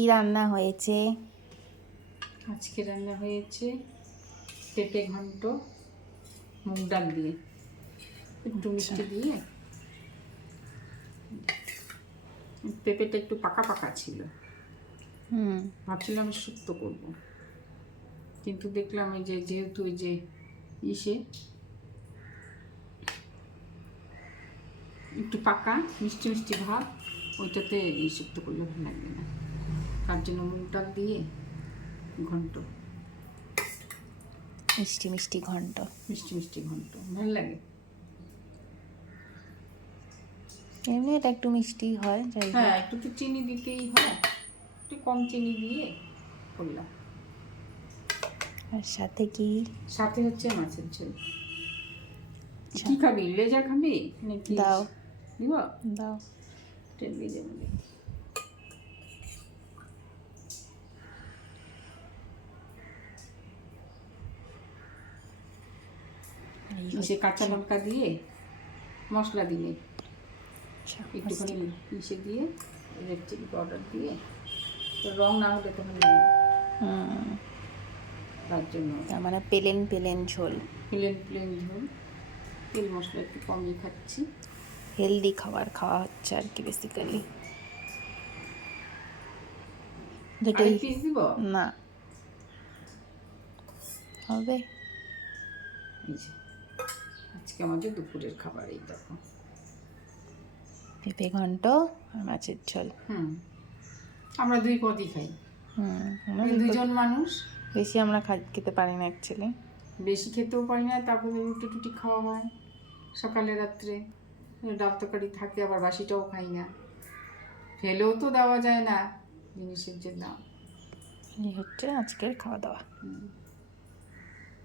কি রান্না হয়েছে? আজকে রান্না হয়েছে পেঁপে ঘন্ট মুগ ডাল দিয়ে, একটু মিষ্টি দিয়ে। পেঁপেটা একটু পাকা পাকা ছিল, ভাবছিলাম শুক্তো করব, কিন্তু দেখলাম এই যে যেহেতু এই যে ইসে একটু পাকা মিষ্টি মিষ্টি ভাব, ওইটাতে এই শুক্তো করলে ভালো লাগবে না, তার জন্য মুগ ডাল দিয়ে ঘন্ট, মিষ্টি মিষ্টি ঘন্ট। মিষ্টি মিষ্টি ঘন্ট ভালো লাগে। এমনি এটা একটু মিষ্টি হয়, যাই হোক। হ্যাঁ, একটু তো চিনি দিতেই হয়, একটু কম চিনি দিয়ে করলাম। আর সাথে কি? সাথে হচ্ছে মাছের ঝোল। কি খাবি, লেজা খাবি নাকি? দাও দিব, দাও। লেজা মানে সে কাঁচা লঙ্কা দিয়ে মশলা দিয়ে একটুখানি ইসে দিয়ে রেড চিলি পাউডার দিয়ে, তো রং না হলে তখন তার জন্য তার মানে প্লেন প্লেন ঝোল, প্লেন প্লেন ঝোল। তেল মশলা একটু কমই খাচ্ছি, হেলদি খাবার খাওয়া হচ্ছে আর কি বেসিক্যালি। দুটোই পিস দিব না হবে। এই যে আজকে আমাদের দুপুরের খাবার এই দেখো, পেঁপে ঘন্ট আর মাছের ঝোল। আমরা দুই পদই খাই, আমরা দুজন মানুষ, বেশি আমরা খেতে পারি না অ্যাকচুয়ালি। বেশি খেতেও পারি না, তারপরে রুটি টুটি খাওয়া হয় সকালে রাত্রে, ডাল তরকারি থাকে, আবার বাসিটাও খাই না, ফেলেও তো দেওয়া যায় না জিনিসের যে দাম। এই হচ্ছে আজকের খাওয়া দাওয়া।